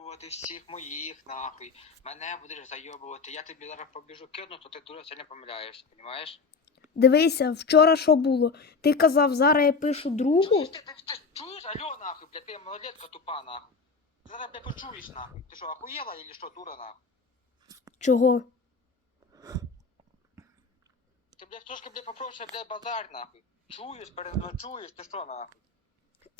зайобувати всіх моїх, нахуй. Мене будеш зайобувати, я тобі зараз побіжу кину, то ти дуже сильно помиляєшся, понімаєш? Дивися, вчора що було? Ти казав, зараз я пишу другу. Чуєш, ти, ти, ти чуєш, алло, нахуй, блядь, ти малолетка тупа, нахуй. Ти зараз, блядь, почуєш, нахуй. Ти що, охуєла или що, дура, нахуй? Чого? Ти, блядь, трошки, блядь, попроще, блядь, базар, нахуй. Чуєш, переночуєш, ти що, нахуй?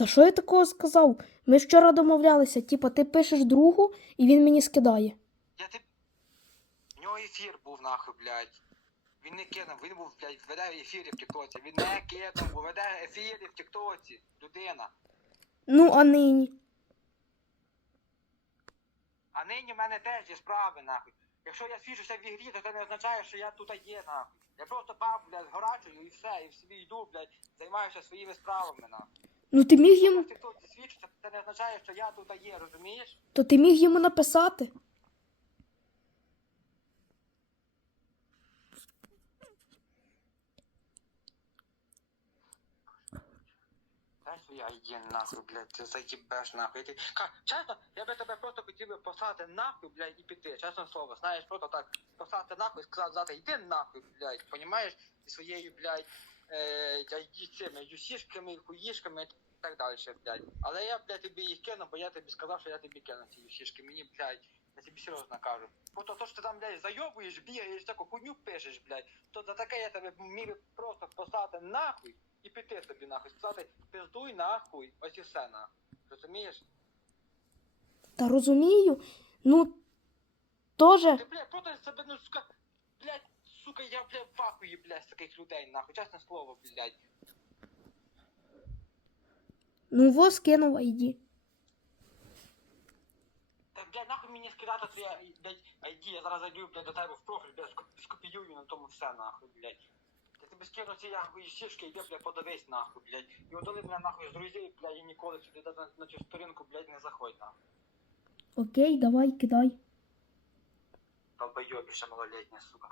Та що я такого сказав? Ми вчора домовлялися, типа, ти пишеш другу, і він мені скидає. Я ти... В нього ефір був, нахуй, блядь. Він не кинув, він був, блядь, веде ефірі в Тіктоці. Він не кинув, бо веде ефірі в Тіктоці. Людина. Ну, а нині. А нині в мене теж є справи, нахуй. Якщо я свіжуся в ігрі, то це не означає, що я тут є, нахуй. Я просто пав, блядь, згорачую і все, і собі йду, блядь, займаюся своїми справами, нахуй. Ну ти міг йому. Тіктоці це не означає, що я тут є, розумієш? То ти міг йому написати. Своя є нахуй, блядь, ти заїбеш нахуй. Ти... Ка, чесно, я би тебе просто хотів би послати нахуй, блядь, і піти, чесне слово. Знаєш, просто так послати нахуй сказати йди нахуй, блядь, понімаєш? Зі своєю, блядь, е, цими юсішками, хуїшками і так далі, блядь. Але я, блядь, тобі їх кину, бо я тобі сказав, що я тобі кину ці юсішки. Мені, блядь, я тобі серйозно кажу. Бо то, то що ти там, блядь, зайобуєш, бігаєш, таку хуйню пишеш, блядь, то за таке я тебе міг би просто послати нахуй і піти собі нахуй, сказати, пиздуй нахуй, ось і все нахуй. Розумієш? Та розумію. Ну, тоже. Ти, блядь, просто себе, ну, сука, блядь, сука, я, блядь, вахую, блядь, з таких людей, нахуй, чесне слово, блядь. Ну, во скинув ID. Та, блядь, нахуй мені скидати твоє, блядь, ID, я зараз зайду, блядь, до тебе в профіль, блядь, ско- скопіюю на тому все, нахуй, блядь. Я тобі скину ці нахуй сішки, йди, блядь, подивись, нахуй, блядь. І удали мене, нахуй, з друзів, блядь, і ніколи сюди на, на цю сторінку, блядь, не заходь, нахуй. Окей, давай, кидай. Долбойобіше малолетня, сука.